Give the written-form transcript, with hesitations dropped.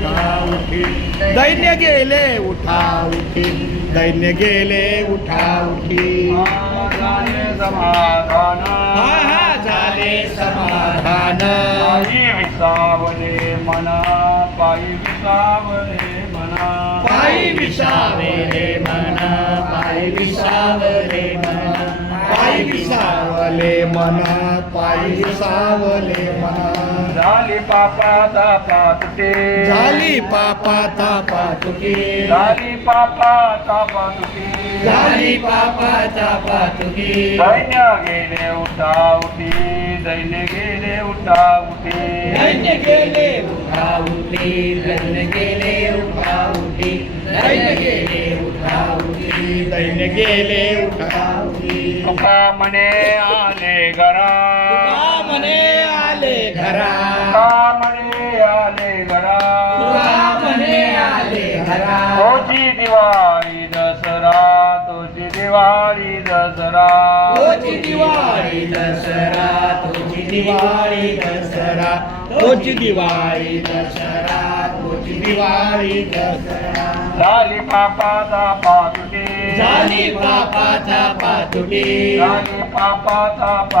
उठा उठी दैन्य गेले उठा उठी दैन्य गेले उठा उठी झाले समाधान हा हा झाले समाधान पायी विसावले मना पायी विसावले मना पायी विसावले मना पायी विसावले मना पायी विसावले मना पायी विसावले मना झाली पापाचा पातुके झाली पापाता पातुकी झाली पापाचा पातुके झाली पापाता पातुकी दैन्य गेले उठा उठी दैन्य गेले उठा उठी दैन्य गेले उठा उठी दैन्य गेले उठा उठी दैन्य गेले उठा उठी दैन्य गेले उठा उठी तुका म्हणे आले घरा तुका म्हणे आले घरा तुका म्हणे आले घरा तुका म्हणे आले घरा तोची दिवाळी दसरा तोची दिवाळी दसरा तोची दिवाळी दसरा तोची दिवाळी दसरा तोची दिवाळी दसरा तोची दिवाळी दसरा झाली पापाचा पातुके झाली पापाचा पातुकी झाली पापाचा